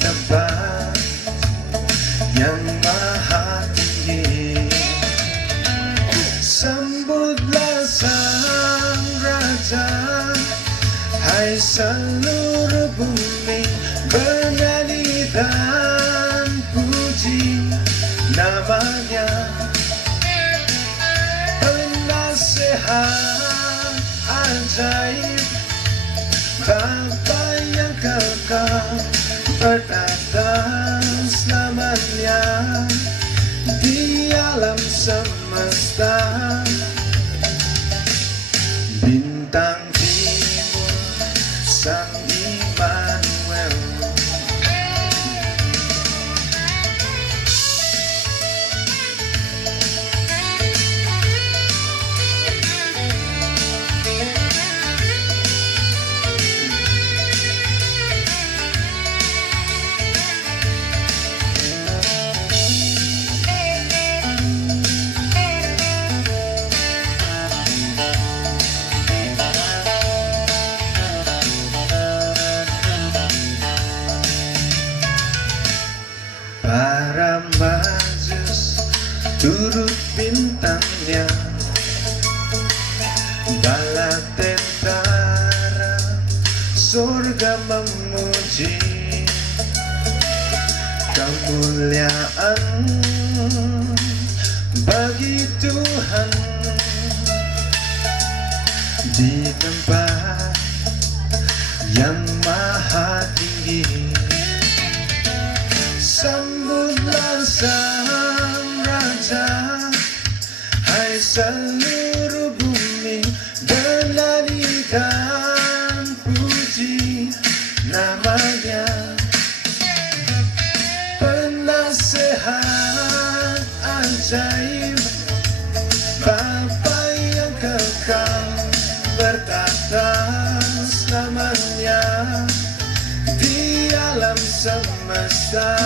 tapat yang maha tinggi. Sambutlah sang raja, hai seluruh bumi, bernyanyi dan puji namanya. Penasehat ajaib, Bapa yang kekal, bertata selamanya di alam semesta. Bintang timur, Sang Immanuel. Para majus turut bintangnya, bala tentara surga memuji kemuliaan bagi Tuhan di tempat yang maha tinggi. Sambutlah sang raja, hai seluruh bumi, bernyanyi dan puji namanya. Penasehat ajaib, Bapa yang kekal, bertata selamanya di alam semesta.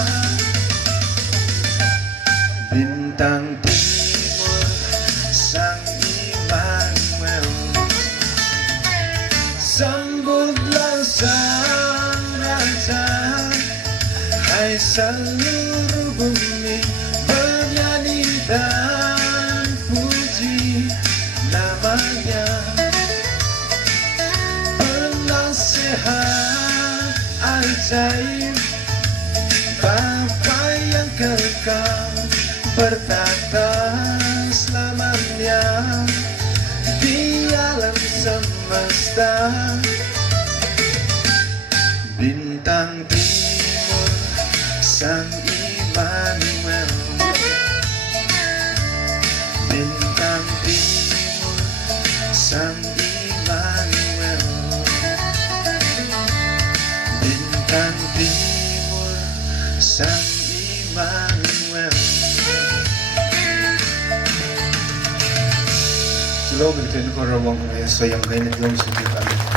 Bintang timur, Sang Immanuel. Sambutlah sang raja, hai seluruh bumi, bernyanyi dan puji namanya. Penasehat ajaib, Bapa yang kekal, bertata selamanya di alam semesta. Bintang timur, Sang Immanuel. Bintang timur, Sang Immanuel. Bintang timur, Sang Immanuel. Selalu begitu ko rawang kaya sayang kayo na lang sa Diyos.